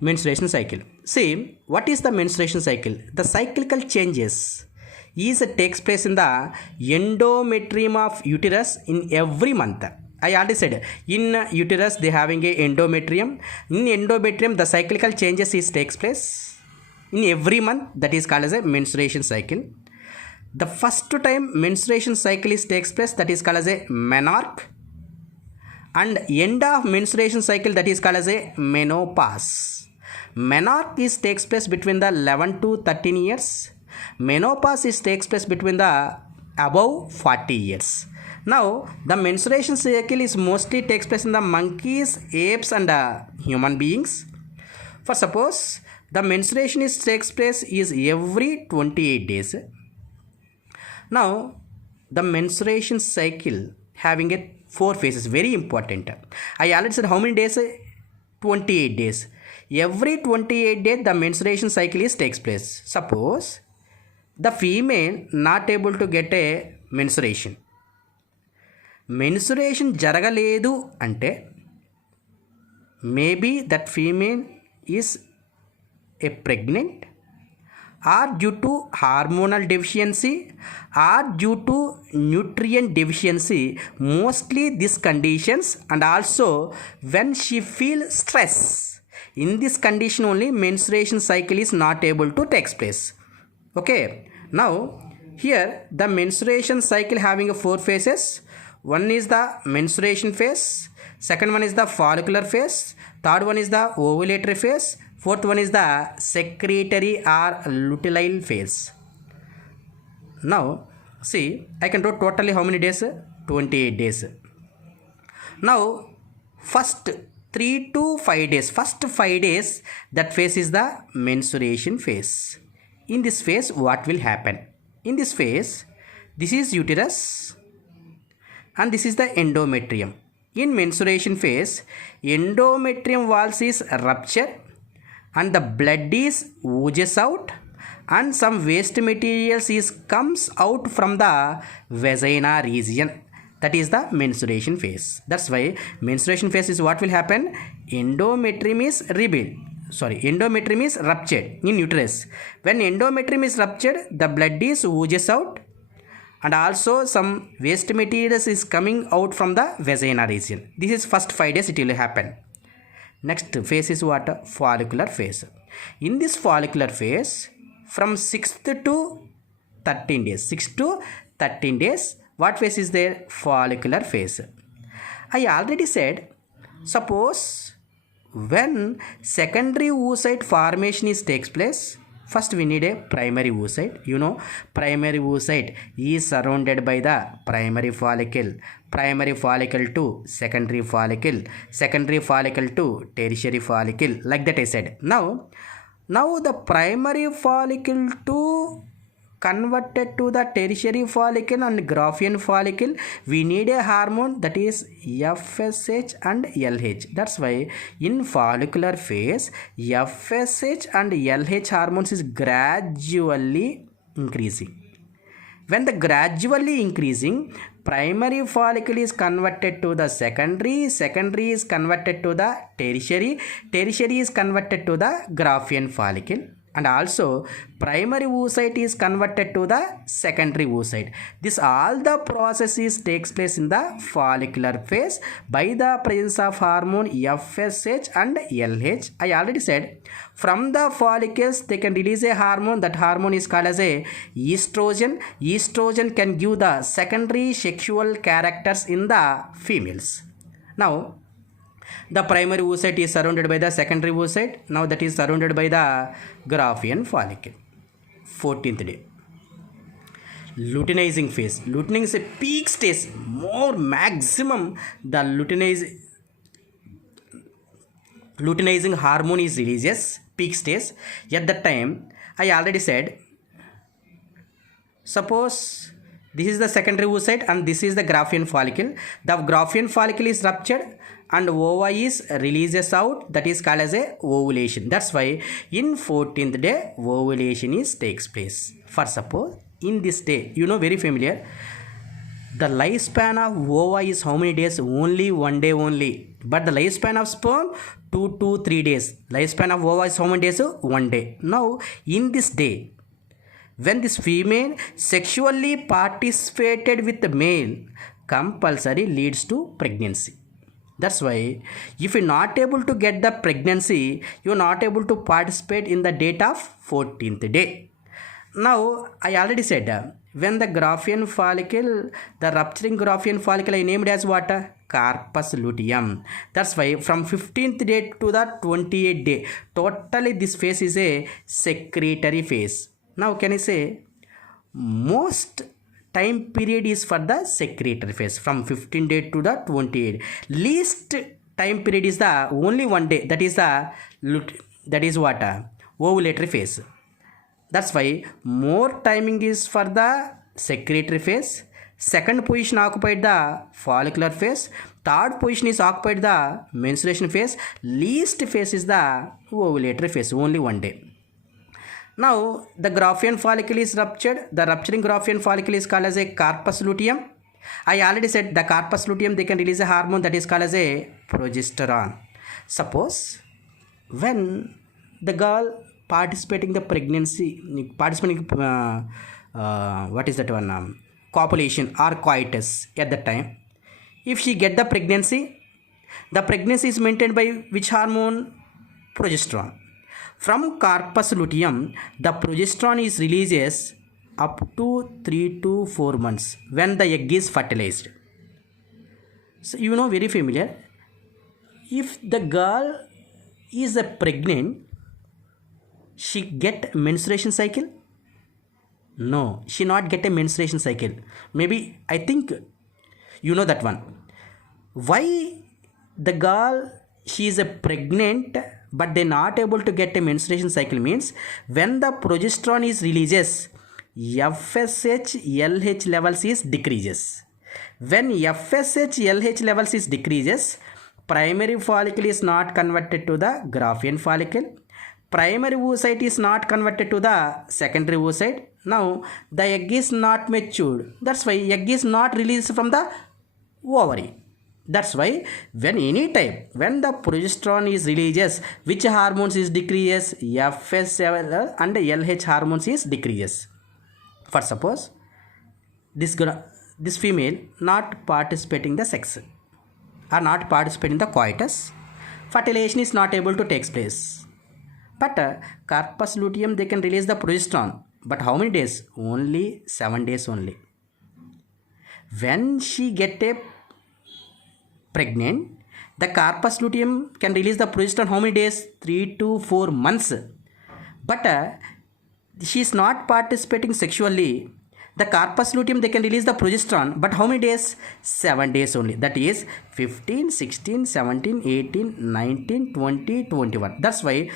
Menstruation cycle. See, what is the menstruation cycle? The cyclical changes takes place in the endometrium of uterus in every month. I already said in uterus they having a endometrium. In endometrium the cyclical changes takes place in every month, that is called as a menstruation cycle. The first time menstruation cycle takes place, that is called as a menarche, and end of menstruation cycle, that is called as a menopause. Menarche takes place between the 11 to 13 years. Menopause takes place between the above 40 years. Now the menstruation cycle is mostly takes place in the monkeys, apes and human beings. For suppose the menstruation takes place is every 28 days. Now the menstruation cycle having a 4 phases, very important. I already said how many days? 28 days. Every 28 days the menstruation cycle takes place. Suppose the female not able to get a menstruation జరగలేదు అంటే maybe that female is a pregnant, or due to hormonal deficiency, or due to nutrient deficiency. Mostly this conditions and also when she feel stress. In this condition only menstruation cycle is not able to take place. Okay, now here the menstruation cycle having a 4 phases. One is the menstruation phase, second one is the follicular phase, third one is the ovulatory phase, fourth one is the secretory or luteal phase. Now see, I can do totally how many days? 28 days. Now first 3 to 5 days, first 5 days, that phase is the menstruation phase. In this phase what will happen? In this phase, this is uterus and this is the endometrium. In menstruation phase, endometrium walls is ruptured and the blood is oozes out and some waste materials comes out from the vagina region. That is the menstruation phase. That's why menstruation phase is what will happen? Endometrium is rebuilt. Endometrium is ruptured in uterus. When endometrium is ruptured, the blood is oozes out and also some waste materials is coming out from the vagina region. This is first 5 days it will happen. Next phase is what? Follicular phase. In this follicular phase, from 6th to 13 days, 6 to 13 days, what phase is there? Follicular phase. I already said, suppose when secondary oocyte formation takes place, first we need a primary oocyte. You know, primary oocyte is surrounded by the primary follicle, primary follicle to secondary follicle, secondary follicle to tertiary follicle, like that I said. Now the primary follicle to converted to the tertiary follicle and Graafian follicle, we need a hormone that is FSH and LH. That's why in follicular phase, FSH and LH hormones is gradually increasing. When the gradually increasing, primary follicle is converted to the secondary, secondary is converted to the tertiary, tertiary is converted to the Graafian follicle, and also primary oocyte is converted to the secondary oocyte. This all the processes takes place in the follicular phase by the presence of hormone FSH and LH. I already said from the follicles they can release a hormone. That hormone is called as a estrogen. Estrogen can give the secondary sexual characters in the females. Now the primary oocyte is surrounded by the secondary oocyte. Now that is surrounded by the Graafian follicle. 14th day, luteinizing phase. Luteinizing is a peak stage, more maximum the luteinizing hormone is releases, peak stage. At that time I already said, suppose this is the secondary oocyte and this is the Graafian follicle. The Graafian follicle is ruptured and ova is releases out, that is called as a ovulation. That's why in 14th day ovulation takes place. For suppose in this day, you know, very familiar, The lifespan of ova is how many days? Only 1 day only. But the lifespan of sperm 2 to 3 days. Lifespan of ova is how many days? 1 day. Now in this day, when this female sexually participated with the male, compulsory leads to pregnancy. That's why if you're not able to get the pregnancy, you're not able to participate in the date of 14th day. Now I already said when the Graafian follicle, the rupturing Graafian follicle, I named as what? Corpus luteum. That's why from 15th day to the 28th day, totally this phase is a secretory phase. Now can I say most time period is for the secretory phase from 15 day to the 28. Least time period is the only 1 day, that is what? Ovulatory phase. That's why more timing is for the secretory phase. Second position occupied the follicular phase. Third position is occupied the menstruation phase. Least phase is the ovulatory phase, only 1 day. Now the Graafian follicle is ruptured. The rupturing Graafian follicle is called as a corpus luteum. I already said the corpus luteum, they can release a hormone that is called as a progesterone. Suppose when the girl participating the pregnancy, what is that one? Copulation or coitus at that time. If she get the pregnancy is maintained by which hormone? Progesterone. From corpus luteum, the progesterone is releases up to 3 to 4 months when the egg is fertilized. So you know, very familiar. If the girl is pregnant, she get menstruation cycle? No, she not get a menstruation cycle. Maybe I think you know that one. Why the girl, she is pregnant but they not able to get a menstruation cycle means when the progesterone is releases, FSH LH levels is decreases. When FSH LH levels is decreases, primary follicle is not converted to the Graafian follicle. Primary oocyte is not converted to the secondary oocyte. Now the egg is not matured. That's why egg is not released from the ovary. That's why when any time when the progesterone is releases, which hormones is decreases? FSH and LH hormones is decreases. For suppose this female not participating the sex or not participating the coitus, fertilization is not able to take place. But corpus luteum, they can release the progesterone. But how many days? Only 7 days only. When she get a pregnant, the corpus luteum can release the progesterone how many days? 3 to 4 months. But she is not participating sexually. The corpus luteum, they can release the progesterone, but how many days? 7 days only. That is 15, 16, 17, 18, 19, 20, 21. That's why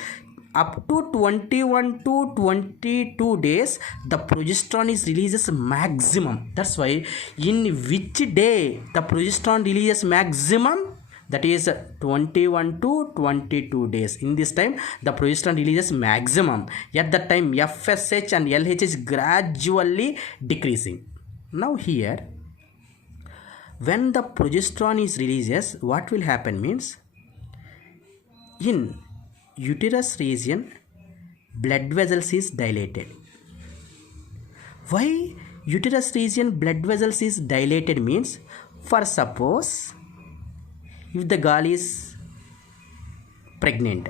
up to 21 to 22 days the progesterone is releases maximum. That's why in which day the progesterone releases maximum? That is 21 to 22 days. In this time the progesterone releases maximum. At that time FSH and LH is gradually decreasing. Now here when the progesterone is releases, what will happen means in uterus region blood vessels is dilated. Why uterus region blood vessels is dilated means, for suppose if the girl is pregnant,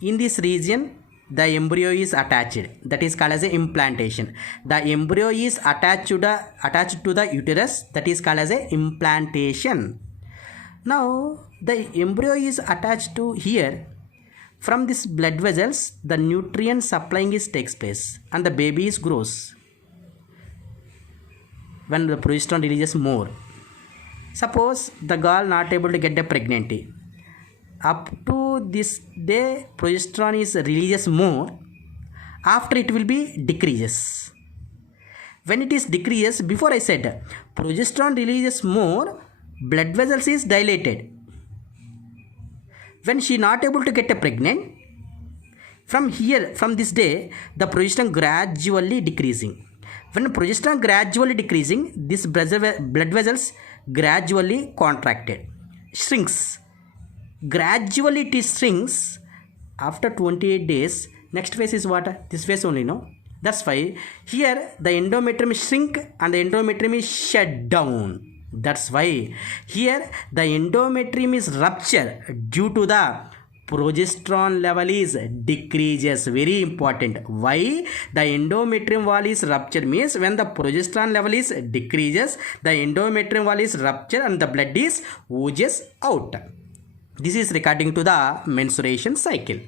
in this region the embryo is attached, that is called as a implantation. The embryo is attached to the uterus, that is called as a implantation. Now the embryo is attached to here. From this blood vessels, the nutrient supplying is takes place and the baby is grows. When the progesterone releases more, suppose the girl not able to get the pregnancy, up to this day progesterone is releases more. After it will be decreases. When it is decreases, before I said progesterone releases more, blood vessels is dilated. When she not able to get a pregnant, from here, from this day, the progesterone gradually decreasing. When progesterone gradually decreasing, this blood vessels gradually contracted, shrinks. Gradually it shrinks after 28 days. Next phase is what? This phase only, no? That's why here the endometrium is shrink and the endometrium is shut down. That's why here the endometrium is rupture due to the progesterone level is decreases. Very important. Why the endometrium wall is rupture means when the progesterone level is decreases, the endometrium wall is rupture and the blood is oozes out. This is regarding to the menstruation cycle.